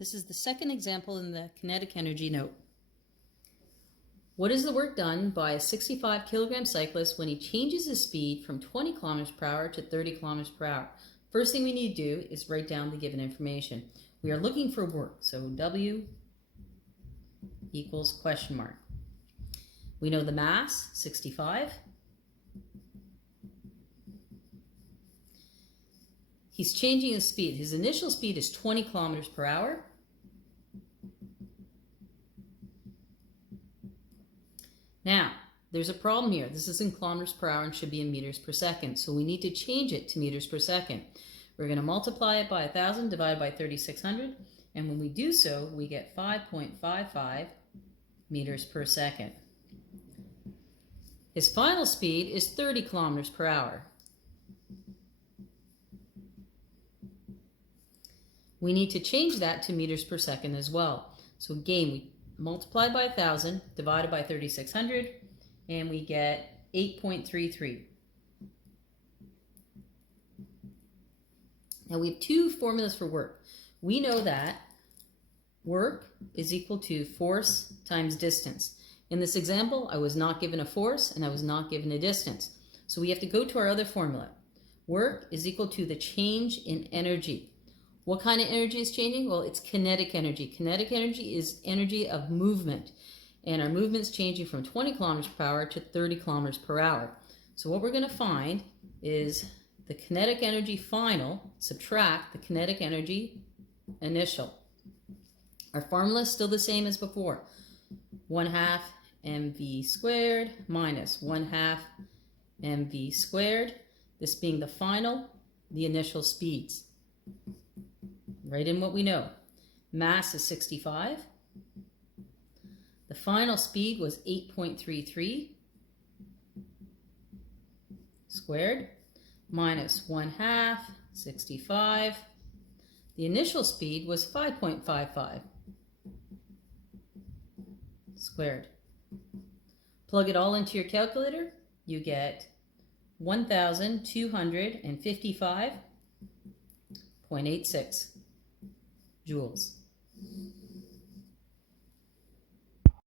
This is the second example in the kinetic energy note. What is the work done by a 65 kilogram cyclist when he changes his speed from 20 kilometers per hour to 30 kilometers per hour? First thing we need to do is write down the given information. We are looking for work, so W equals question mark. We know the mass, 65. He's changing his speed. His initial speed is 20 kilometers per hour. Now, there's a problem here. This is in kilometers per hour and should be in meters per second. So we need to change it to meters per second. We're going to multiply it by 1,000 divided by 3,600. And when we do so, we get 5.55 meters per second. His final speed is 30 kilometers per hour. We need to change that to meters per second as well. So again, we multiply by 1,000 divided by 3,600 and we get 8.33. Now we have two formulas for work. We know that work is equal to force times distance. In this example, I was not given a force and I was not given a distance. So we have to go to our other formula. Work is equal to the change in energy. What kind of energy is changing? Well, it's kinetic energy. Kinetic energy is energy of movement. And our movement's changing from 20 kilometers per hour to 30 kilometers per hour. So what we're going to find is the kinetic energy final, subtract the kinetic energy initial. Our formula is still the same as before. 1/2 mv squared minus 1/2 mv squared. This being the final, the initial speeds. Write in what we know. Mass is 65. The final speed was 8.33 squared minus 1/2 65. The initial speed was 5.55 squared. Plug it all into your calculator. You get 1,255.86 joules.